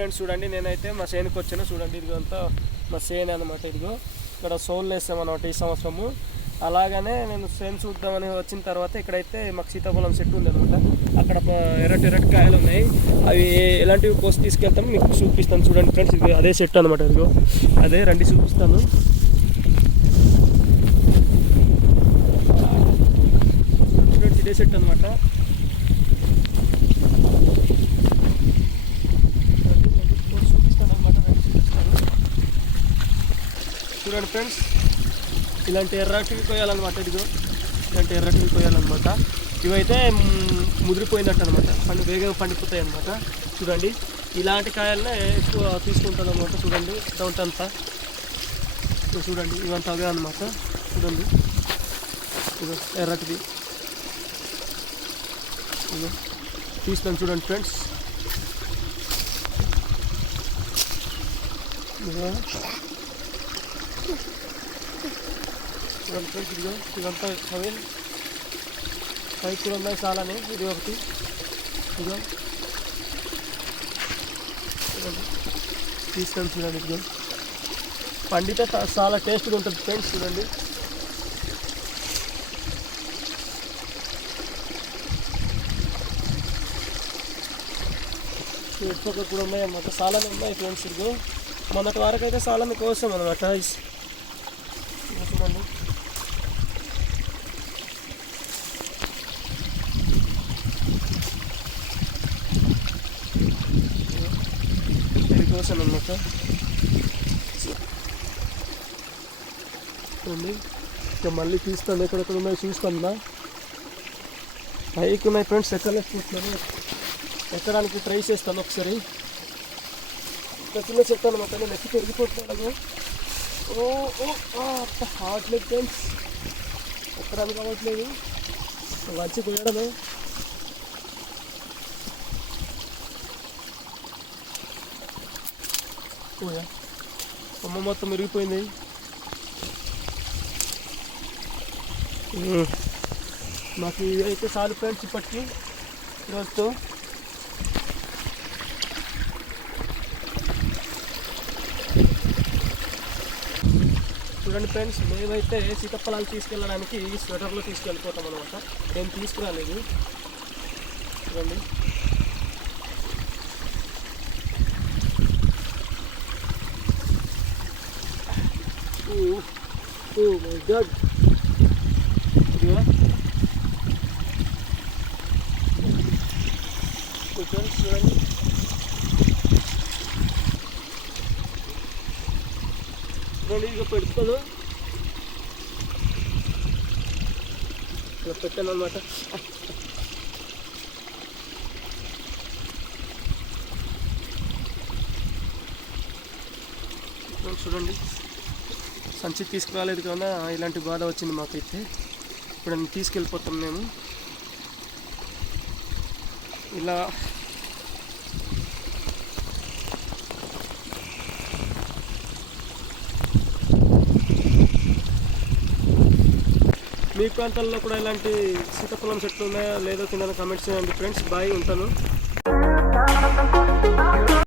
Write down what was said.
Friends చూడండి, నేనైతే మా చేనుకి వచ్చాను. చూడండి ఇదిగో అంతా మా చేను అనమాట. ఇదిగో ఇక్కడ సోళ్ళు వేస్తామన్నమాట ఈ సంవత్సరము. అలాగనే నేను చేను చూద్దామని వచ్చిన తర్వాత ఇక్కడైతే మాకు సీతాఫలం చెట్టు ఉంది అనమాట. అక్కడ ఎర్రటి కాయలు ఉన్నాయి. అవి ఎలాంటివి కోసి తీసుకెళ్తాము మీకు చూపిస్తాను. చూడండి ఫ్రెండ్స్, ఇది అదే చెట్టు అనమాట. ఇదిగో అదే రండి చూపిస్తాను. ఫ్రెండ్స్ ఇదే చెట్టు అనమాట. చూడండి ఫ్రెండ్స్, ఇలాంటి ఎర్రటివి కొయ్యాలన్నమాట. ఇదిగో ఇలాంటి ఎర్రటివి కొయ్యాలన్నమాట. ఇవైతే ముదిరిపోయిందట అనమాట, వేగంగా పండిపోతాయి అన్నమాట. చూడండి ఇలాంటి కాయలనే ఎక్కువ తీసుకుంటాను అనమాట. చూడండి డౌట్ అంతా చూడండి, ఇవంతా అవే అనమాట. చూడండి ఇదో ఎర్రటిది, ఇదో తీస్తాను. చూడండి ఫ్రెండ్స్, ఫ్రెండ్స్ ఇదిగో ఇదంతా అవే పైకి కూడా ఉన్నాయి చాలానే. ఇది ఒకటి ఇదిగో తీసుకొని చూడండి. ఇదిగో పండితే చాలా టేస్ట్గా ఉంటుంది ఫ్రెండ్స్. చూడండి ఎక్కువ కూడా ఉన్నాయి అన్నమాట, చాలానే ఉన్నాయి ఫ్రెండ్స్. ఇదిగో మొన్నటి వరకు అయితే చాలానే కోసం అనమాట. చూడండి కోసం అనమాట. చూడండి ఇక మళ్ళీ తీస్తాను, ఎక్కడెక్కడ ఉన్నాయి చూస్తాను. పైకి ఉన్నాయి ఫ్రెండ్స్, ఎక్కలేకపోతున్నాను. ఎక్కడానికి ట్రై చేస్తాను ఒకసారి. చిన్న చెట్టు అనమాట, నేను ఎక్కి పెరిగిపోతున్నాను. ఓ కావట్లేదు ఫ్రెండ్స్, ఎక్కడానికి కావట్లేదు. వచ్చి కొయ్యడమే. ఓయా కొమ్మ మొత్తం విరిగిపోయింది. మాకు ఇవి అయితే చాలు ఫ్రెండ్స్ ఇప్పటికి ఈరోజుతో. చూడండి ఫ్రెండ్స్, మేమైతే సీతాఫలాలు తీసుకెళ్ళడానికి స్వెటర్లో తీసుకెళ్ళిపోతాం అనమాట. నేను తీసుకురాలేదు. చూడండి మై గాడ్, ఫ్రెండ్స్ చూడండి. ఇక పెడుతాను, ఇలా పెట్టాను అనమాట. చూడండి సంచి తీసుకురాలేదు కదా, ఇలాంటి బాధ వచ్చింది మాకైతే. ఇప్పుడు తీసుకెళ్ళిపోతాం మేము ఇలా. మీ ప్రాంతాల్లో కూడా ఇలాంటి సీతాఫలం చెట్లు ఉన్నాయా లేదో కింద కామెంట్స్ చేయండి ఫ్రెండ్స్. బాయ్, ఉంటాను.